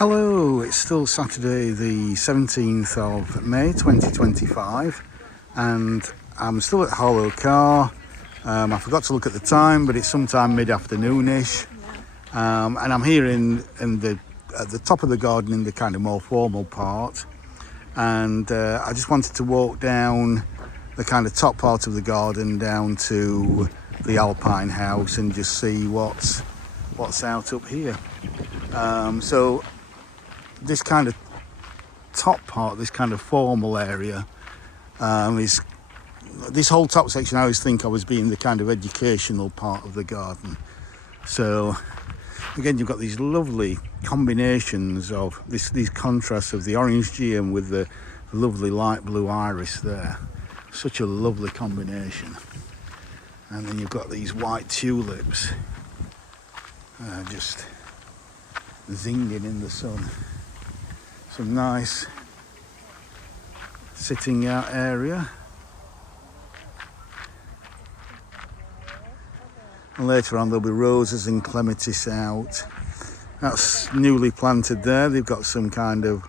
Hello, it's still Saturday the 17th of May 2025 and I'm still at Harlow, Carr. I forgot to look at the time, but it's sometime mid-afternoonish, and I'm here at the top of the garden in the kind of more formal part, and I just wanted to walk down the kind of top part of the garden down to the Alpine house and just see what's out up here. So this kind of top part, this kind of formal area, is this whole top section. I always think I was being the kind of educational part of the garden. So again, you've got these lovely combinations of these contrasts of the orange geum with the lovely light blue iris there. Such a lovely combination. And then you've got these white tulips just zinging in the sun. Some nice sitting out area. And later on there'll be roses and clematis out. That's newly planted there. They've got some kind of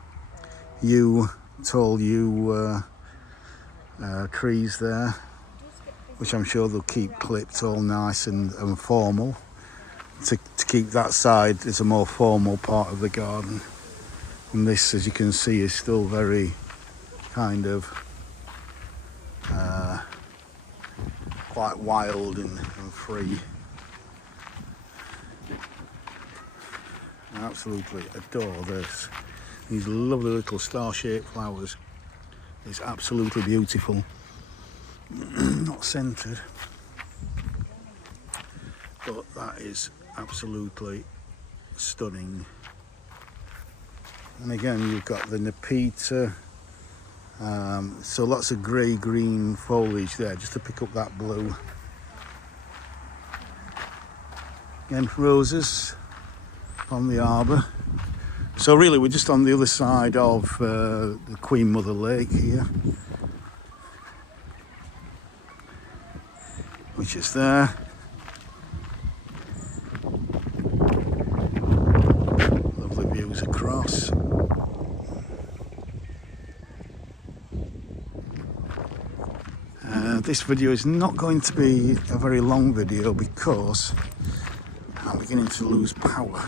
tall yew trees there, which I'm sure they'll keep clipped all nice and formal to keep that side as a more formal part of the garden. And this, as you can see, is still very kind of quite wild and free. I absolutely adore this. These lovely little star-shaped flowers. It's absolutely beautiful. Not centred, but that is absolutely stunning. And again, you've got the Nepeta, so lots of grey-green foliage there just to pick up that blue. Again, roses on the arbour. So really we're just on the other side of the Queen Mother Lake here, which is there. Lovely views across. This video is not going to be a very long video because I'm beginning to lose power.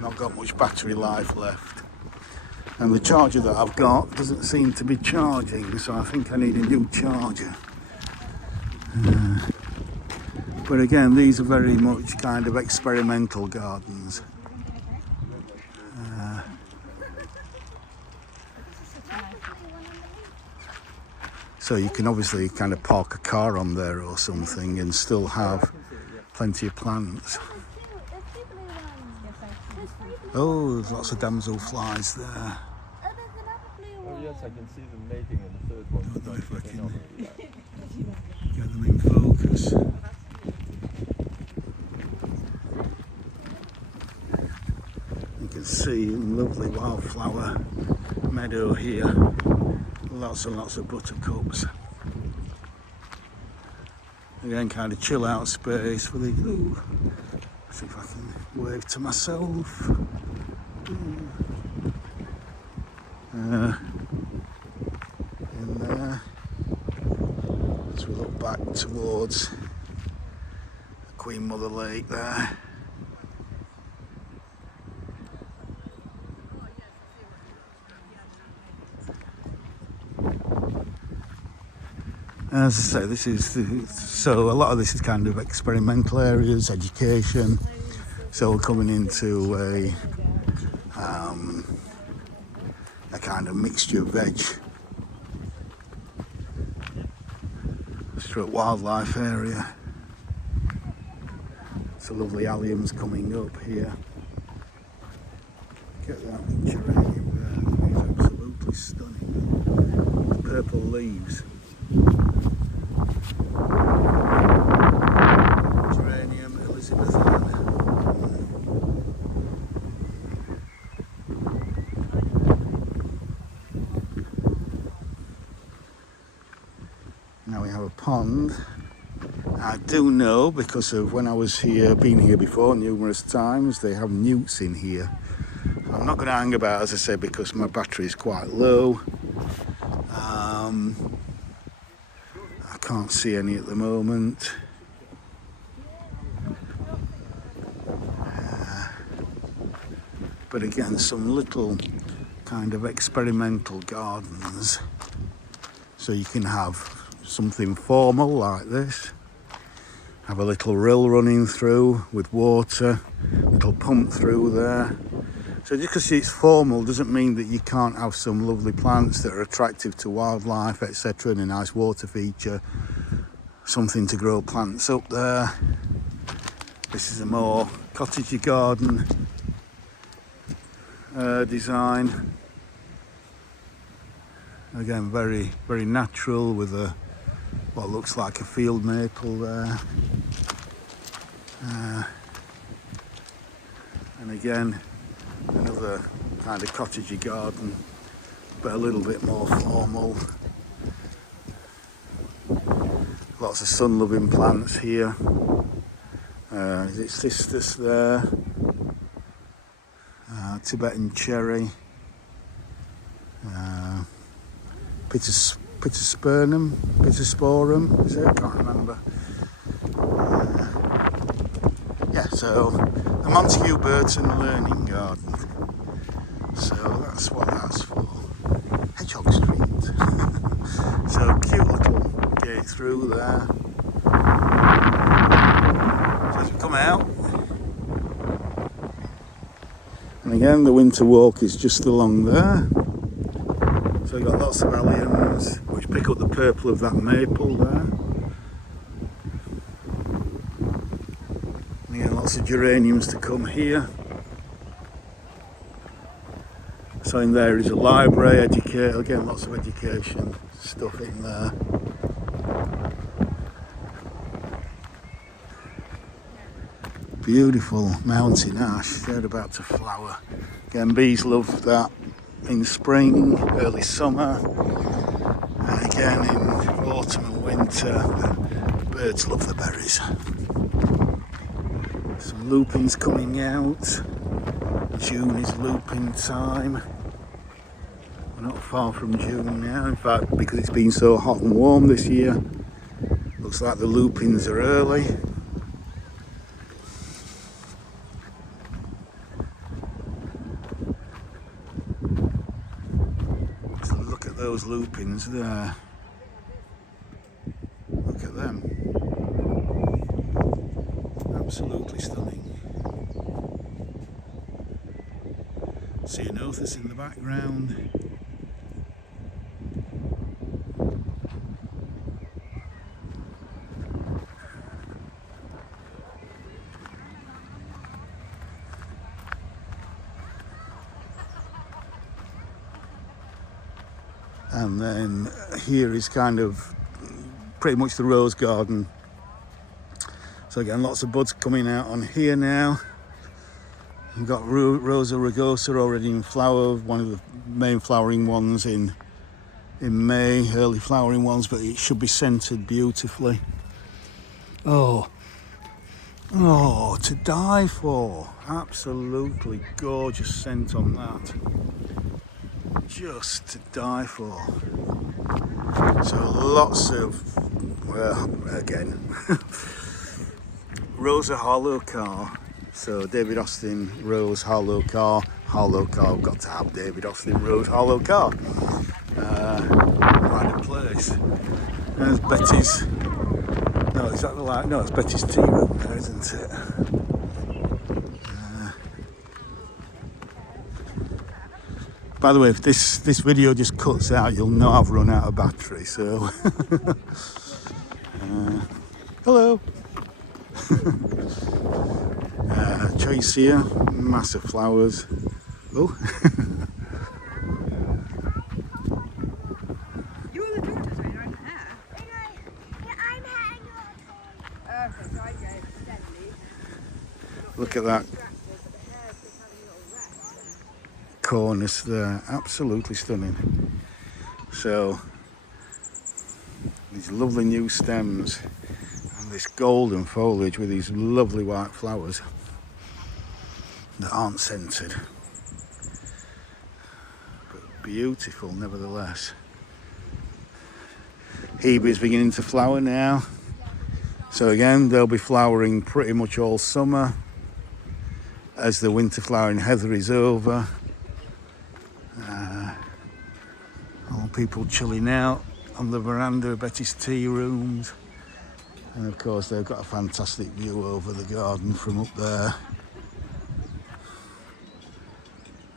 Not got much battery life left, and the charger that I've got doesn't seem to be charging, so I think I need a new charger. But again, these are very much kind of experimental gardens. So you can obviously kind of park a car on there or something and still have plenty of plants. Oh, there's lots of damselflies there. Oh yes, I can see them mating in the third one. I don't know if I can get them in focus. You can see a lovely wildflower meadow here. Lots and lots of buttercups. Again, kind of chill out space for the. Ooh, see if I can wave to myself. In there, as we look back towards Queen Mother Lake there. As I say, this is so a lot of this is kind of experimental areas, education. So we're coming into a kind of mixture of veg, stroke wildlife area. It's a lovely alliums coming up here. Get that geranium there, it's absolutely stunning. Purple leaves. Geranium Elizabethan. Now we have a pond I do know, because of when I was here, been here before numerous times, they have newts in here. I'm not going to hang about, as I say, because my battery is quite low. I can't see any at the moment. But again, some little kind of experimental gardens. So you can have something formal like this. Have a little rill running through with water, little pump through there. So just because it's formal doesn't mean that you can't have some lovely plants that are attractive to wildlife, etc., and a nice water feature. Something to grow plants up there. This is a more cottagey garden design. Again, very, very natural with what looks like a field maple there. And again, another kind of cottagey garden, but a little bit more formal. Lots of sun-loving plants here. It's this there. Tibetan cherry. Pittosporum, is it? I can't remember. Yeah, so the Montague Burton Learning Garden. So that's what that's for. Hedgehog Street. So cute little gate through there. So as we come out, and again the winter walk is just along there. So we've got lots of alliums which pick up the purple of that maple there. And again, lots of geraniums to come here. So in there is a library, again lots of education stuff in there. Beautiful mountain ash, they're about to flower. Again, bees love that in spring, early summer, and again in autumn and winter. The birds love the berries. Some lupins coming out. June is lupin time. We're not far from June now, in fact, because it's been so hot and warm this year. Looks like the lupins are early. Those lupins there. Look at them. Absolutely stunning. Ceanothus in the background. And then here is kind of pretty much the rose garden. So again, lots of buds coming out on here now. We've got Rosa rugosa already in flower, one of the main flowering ones in May, early flowering ones, but it should be scented beautifully. Oh, to die for. Absolutely gorgeous scent on that. Just to die for. So lots of, well, again, Rosa Harlow Carr. So David Austin, Rose, Harlow Carr. Harlow Carr, got to have David Austin, Rose, Harlow Carr. Pride of place. There's Betty's, no, is that the light? No, it's Betty's tea room there, isn't it? By the way, if this video just cuts out, you'll know I've run out of battery, so... hello! Choice here, massive flowers. Oh! You and the daughters are over there. I'm heading up. Okay, so I go steadily. Look at that cornice there, absolutely stunning. So these lovely new stems, and this golden foliage with these lovely white flowers that aren't scented, but beautiful nevertheless. Hebe is beginning to flower now, so again they'll be flowering pretty much all summer as the winter flowering heather is over. All people chilling out on the veranda of Betty's tea rooms, and of course they've got a fantastic view over the garden from up there.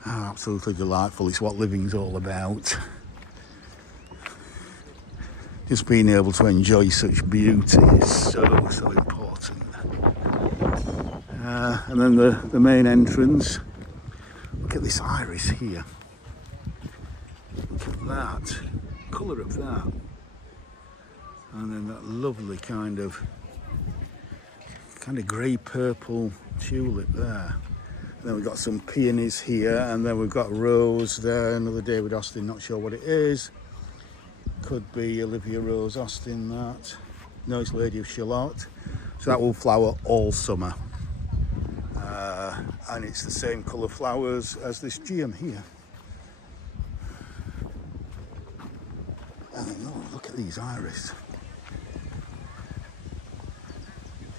Oh, absolutely delightful. It's what living's all about. Just being able to enjoy such beauty is so important. And then the main entrance. Look at this iris here. Look at that. Colour of that. And then that lovely kind of grey purple tulip there. And then we've got some peonies here, and then we've got a rose there, another David Austin, not sure what it is. Could be Olivia Rose Austin, that. No, it's Lady of Shalott. So that will flower all summer. And it's the same colour flowers as this geum here. And then, oh, look at these iris.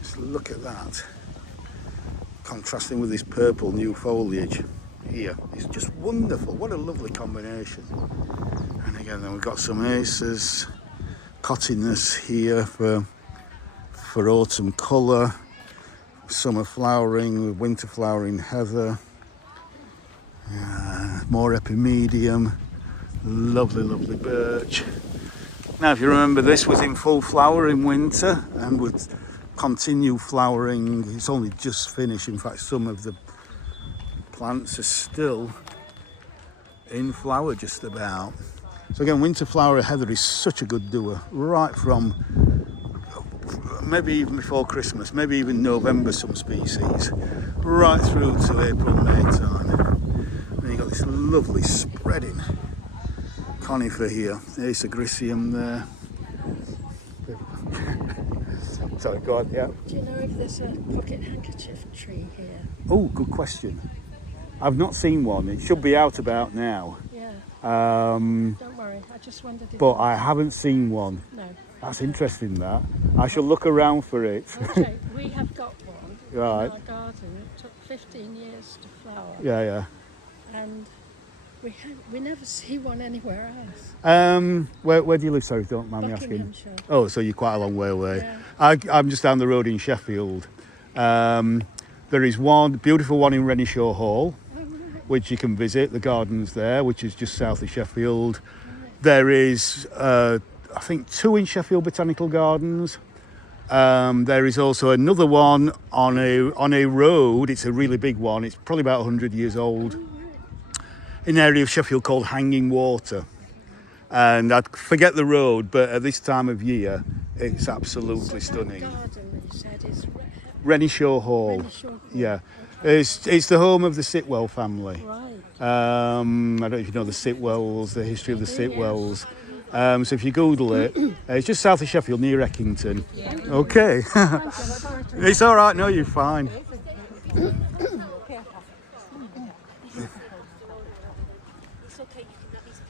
Just look at that. Contrasting with this purple new foliage here. It's just wonderful. What a lovely combination. And again, then we've got some aces, cottiness here for autumn colour, summer flowering with winter flowering heather, more epimedium, lovely birch. Now, if you remember, this was in full flower in winter and would continue flowering. It's only just finished. In fact, some of the plants are still in flower just about. So again, winter flower heather is such a good doer, right from maybe even before Christmas, maybe even November some species, right through to April, May time. And you've got this lovely spreading conifer here, Ace agricium there. Sorry, go on, yeah. Do you know if there's a pocket handkerchief tree here? Oh, good question. I've not seen one. It should be out about now. Yeah. Don't worry, I just wondered if... But I haven't seen one. No. That's interesting, that. I shall look around for it. Okay, we have got one Right. in our garden. It took 15 years to flower. Yeah. And we never see one anywhere else. Where do you live? Sorry, don't mind me asking. Buckinghamshire. Oh, so you're quite a long way away. Yeah. I'm just down the road in Sheffield. There is one beautiful one in Renishaw Hall, which you can visit. The garden's there, which is just south of Sheffield. There is, I think, 2 in Sheffield Botanical Gardens. There is also another one on a road. It's a really big one. It's probably about 100 years old. In an area of Sheffield called Hanging Water. And I forget the road, but at this time of year, it's absolutely stunning. The garden that you said is Renishaw Hall. Yeah. It's the home of the Sitwell family. Right. I don't know if you know the Sitwells, the history of the Sitwells. So if you Google it, it's just south of Sheffield, near Eckington. Okay. It's all right. No, you're fine.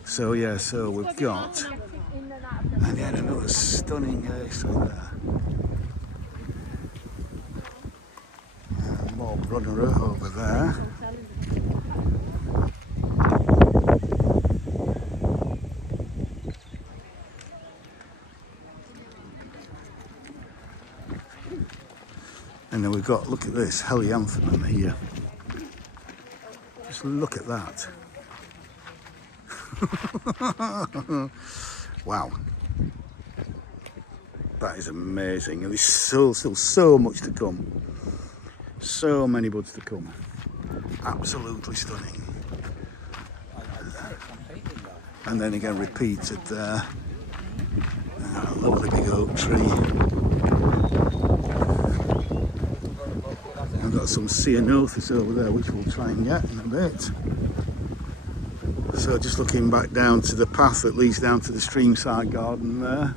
So yeah, so we've got, and then another stunning ace on there. And more runner over there. And then we've got, look at this, helianthemum here. Just look at that. Wow, that is amazing, and there's still so much to come, so many buds to come. Absolutely stunning. And then again repeated there. A lovely big oak tree. I've got some ceanothus over there, which we'll try and get in a bit. So just looking back down to the path that leads down to the streamside garden there.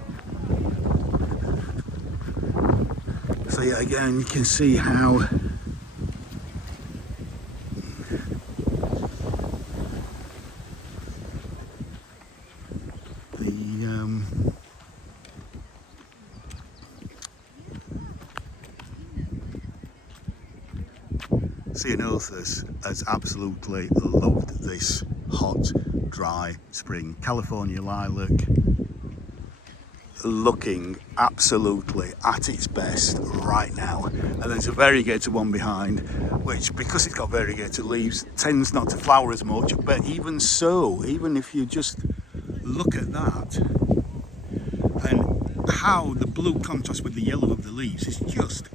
So yeah, again, you can see how the Ceanothus has absolutely loved this hot, dry spring. California lilac looking absolutely at its best right now. And there's a variegated one behind, which, because it's got variegated leaves, tends not to flower as much. But even so, even if you just look at that and how the blue contrasts with the yellow of the leaves, is just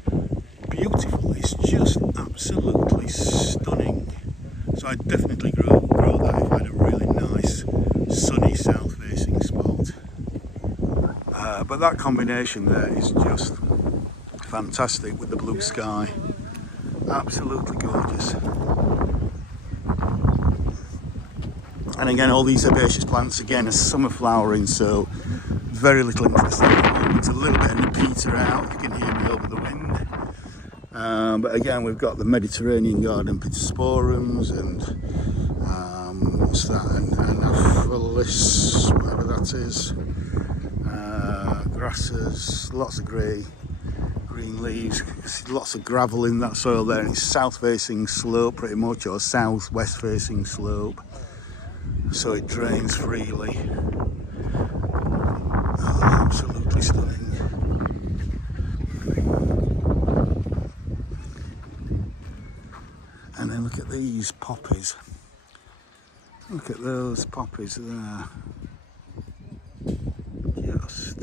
beautiful. It's just absolutely stunning. So I'd definitely grow that if I had a really nice sunny south-facing spot. But that combination there is just fantastic with the blue sky. Absolutely gorgeous. And again, all these herbaceous plants again are summer flowering, so very little interest at the moment. It's a little bit of Nepeta out, you can hear me over the wind. But again, we've got the Mediterranean garden pittosporums and what's that? Anaphylis, whatever that is. Grasses, lots of green leaves, lots of gravel in that soil there, and it's south facing slope pretty much, or southwest facing slope, so it drains freely. Oh, absolutely stunning. And then look at these poppies. Look at those poppies there. Just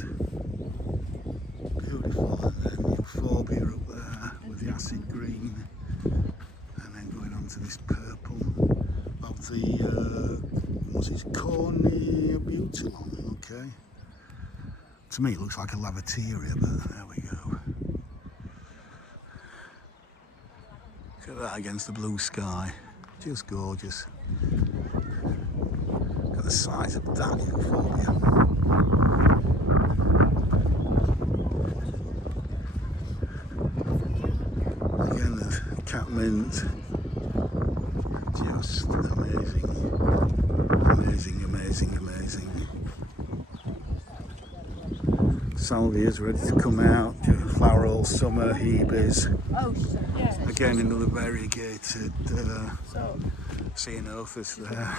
beautiful. And then euphorbia up there with the acid green. And then going on to this purple of the, what's it, Cornea butylon, okay. To me it looks like a lavateria, but there we go. Look at that against the blue sky, just gorgeous. Got the size of that euphorbia. Again, the catmint, just amazing, amazing, amazing, amazing. Salvia's ready to come out, flower all summer, hebes. Again, another variegated Ceanothus there.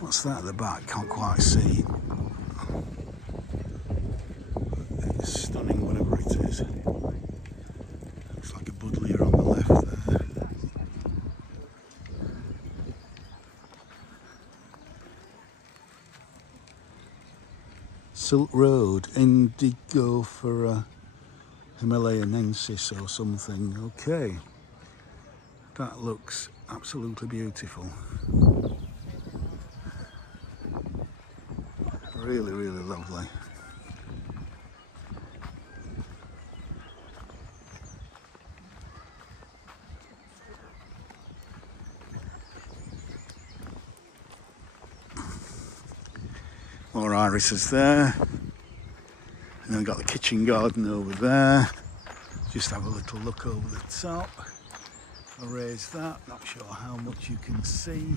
What's that at the back? Can't quite see. It's stunning, whatever it is. Looks like a buddleia on the left there. Silk Road, indigo for a Himalayanensis or something. Okay, that looks absolutely beautiful. Really, really lovely. More irises there. And then we've got the kitchen garden over there. Just have a little look over the top. I'll raise that, not sure how much you can see.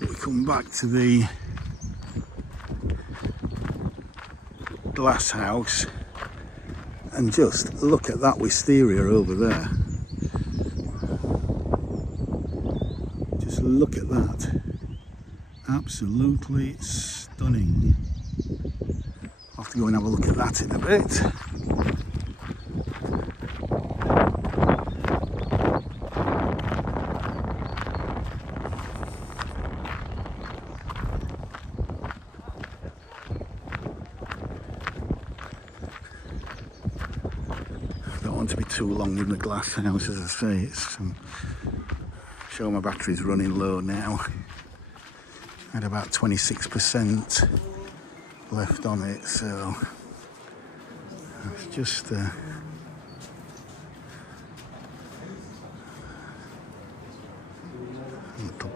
We come back to the glass house and just look at that wisteria over there. Just look at that. Absolutely stunning. I'll have to go and have a look at that in a bit. Don't want to be too long in the glass house, as I say. It's show my battery's running low now. Had about 26% left on it, so it's just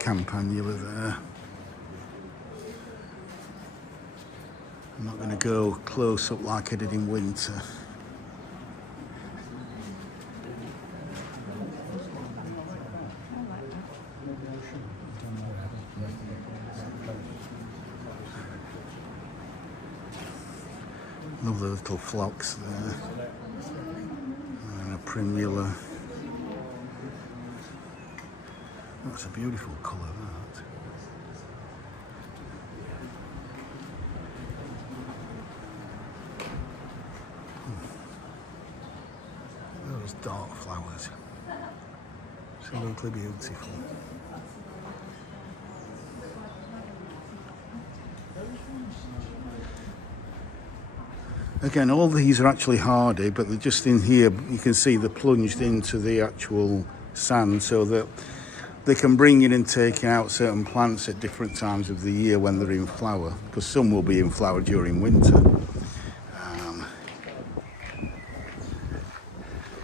campanula there. I'm not going to go close up like I did in winter. Lovely little phlox there. And a primula. That's a beautiful colour, that. Those dark flowers. Absolutely beautiful. Again, all these are actually hardy, but they're just in here. You can see they're plunged into the actual sand so that they can bring in and take out certain plants at different times of the year when they're in flower, because some will be in flower during winter.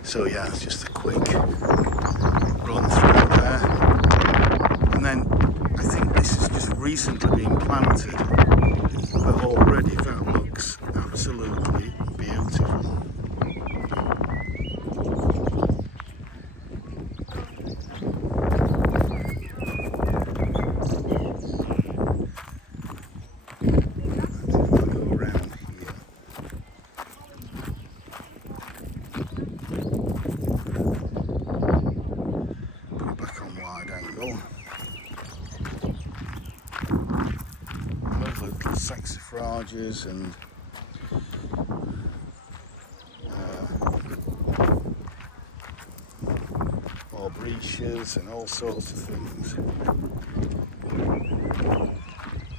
So yeah, it's just a quick run through there. And then I think this has just recently been planted, but already that looks absolutely beautiful. Saxifrages and arboreas and all sorts of things.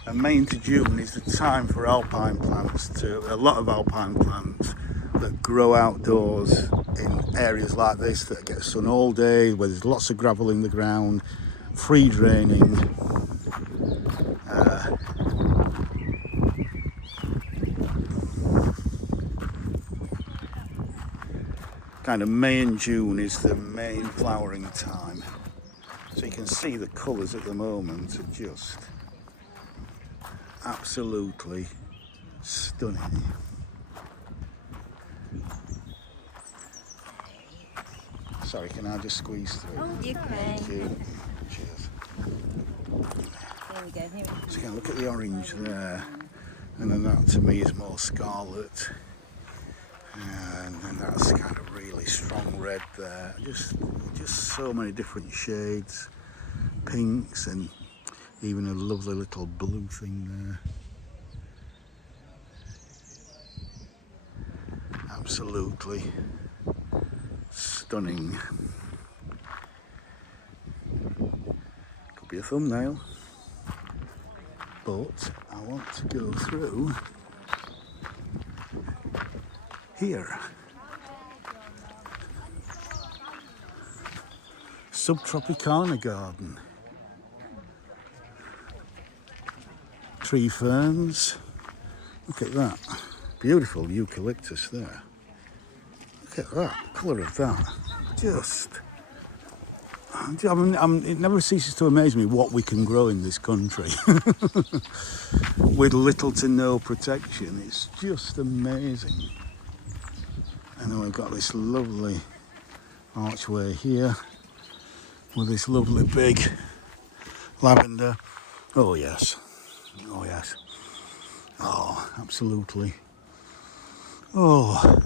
And May into June is the time for alpine plants a lot of alpine plants that grow outdoors in areas like this that get sun all day, where there's lots of gravel in the ground, free draining. Kind of May and June is the main flowering time. So you can see the colours at the moment are just absolutely stunning. Sorry, can I just squeeze through? Oh, you can. Thank you. Cheers. There we go. Here we go. So you can look at the orange there, and then that to me is more scarlet. And then that's kind of really strong red there. Just so many different shades, pinks, and even a lovely little blue thing there. Absolutely stunning. Could be a thumbnail, but I want to go through here. Subtropicana garden. Tree ferns. Look at that. Beautiful eucalyptus there. Look at that. Colour of that. Just. It never ceases to amaze me what we can grow in this country with little to no protection. It's just amazing. And then we've got this lovely archway here with this lovely big lavender. Oh yes, oh yes, oh absolutely. Oh,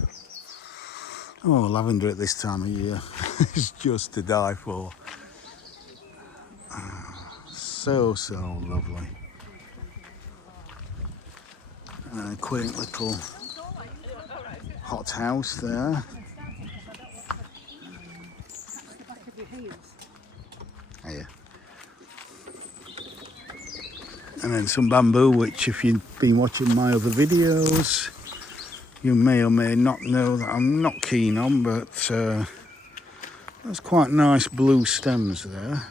lavender at this time of year is just to die for. So lovely. And a quaint little hot house there. Oh, yeah. And then some bamboo, which if you've been watching my other videos, you may or may not know that I'm not keen on, but that's quite nice blue stems there.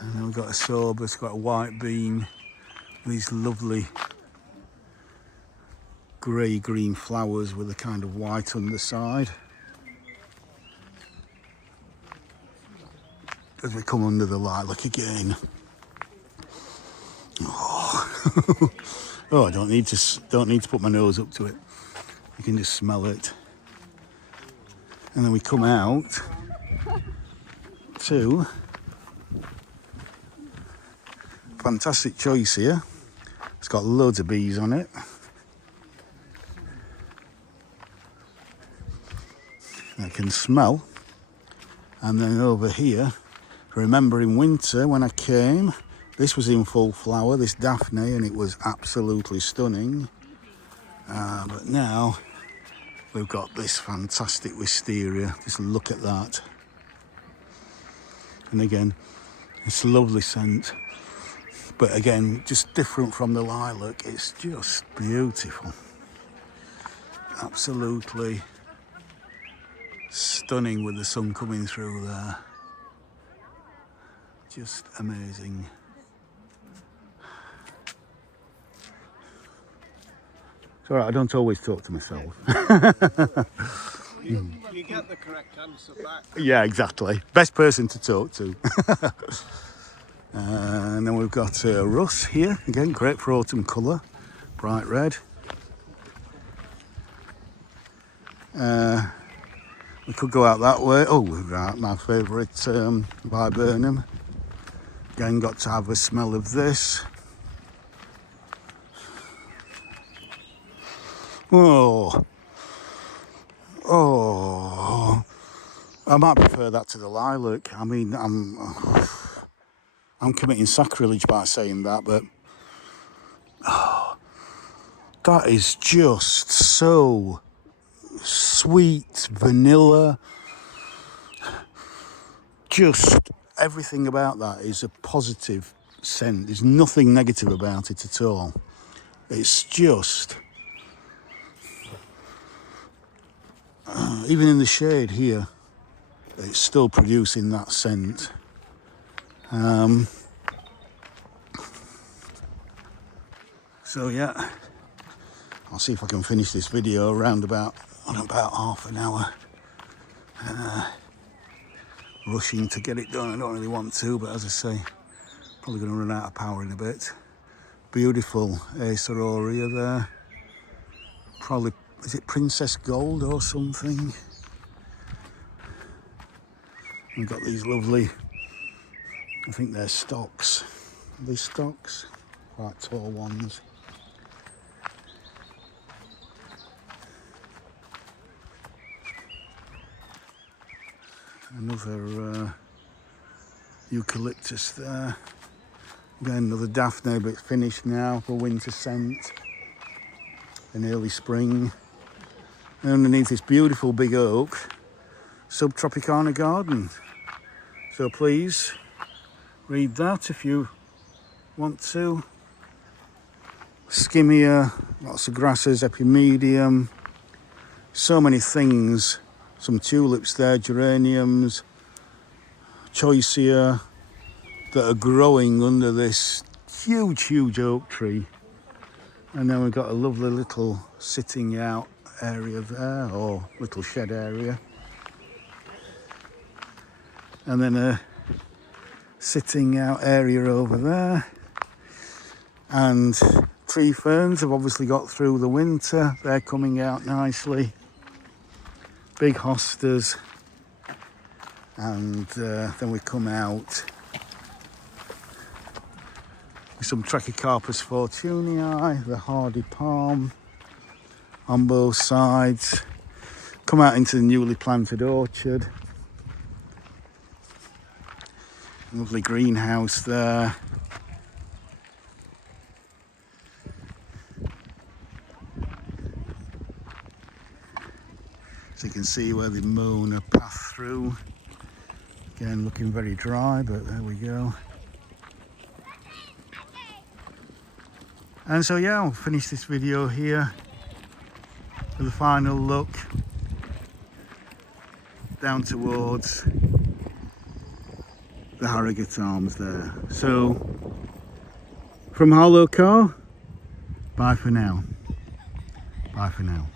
And then we've got a sorbus, got a white bean, these lovely grey-green flowers with a kind of white underside. As we come under the lilac again. Oh, oh, I don't need to put my nose up to it. You can just smell it. And then we come out to fantastic choice here. It's got loads of bees on it. I can smell. And then over here, remember in winter when I came, this was in full flower, this Daphne, and it was absolutely stunning. But now we've got this fantastic wisteria. Just look at that. And again, it's a lovely scent. But again, just different from the lilac. It's just beautiful. Absolutely stunning with the sun coming through there. Just amazing. It's all right, I don't always talk to myself. You get the correct answer back. Yeah, exactly. Best person to talk to. And then we've got Russ here. Again, great for autumn colour. Bright red. We could go out that way. Oh, right, my favourite viburnum. Again, got to have a smell of this. Oh, oh, I might prefer that to the lilac. I mean, I'm committing sacrilege by saying that, but oh, that is just so sweet, vanilla. Just everything about that is a positive scent. There's nothing negative about it at all. It's just... even in the shade here, it's still producing that scent. So yeah, I'll see if I can finish this video around about half an hour. Rushing to get it done. I don't really want to, but as I say, probably going to run out of power in a bit. Beautiful Acer Aurea there. Probably, is it Princess Gold or something? We've got these lovely, I think they're stocks. Are these stocks? Quite tall ones. Another eucalyptus there. Again, another Daphne, but it's finished now for winter scent in early spring. And underneath this beautiful big oak, Subtropicana Garden. So please read that if you want to. Skimmia, lots of grasses, epimedium, so many things. Some tulips there, geraniums, choicea, that are growing under this huge oak tree. And then we've got a lovely little sitting out area there, or little shed area. And then a sitting out area over there. And tree ferns have obviously got through the winter. They're coming out nicely. Big hostas. And then we come out with some Trachycarpus fortunei, the hardy palm on both sides. Come out into the newly planted orchard. Lovely greenhouse there. So you can see where they've mown a path through. Again, looking very dry, but there we go. And so yeah, I'll finish this video here with a final look down towards the Harrogate Arms there. So from Harlow, Carr, bye for now. Bye for now.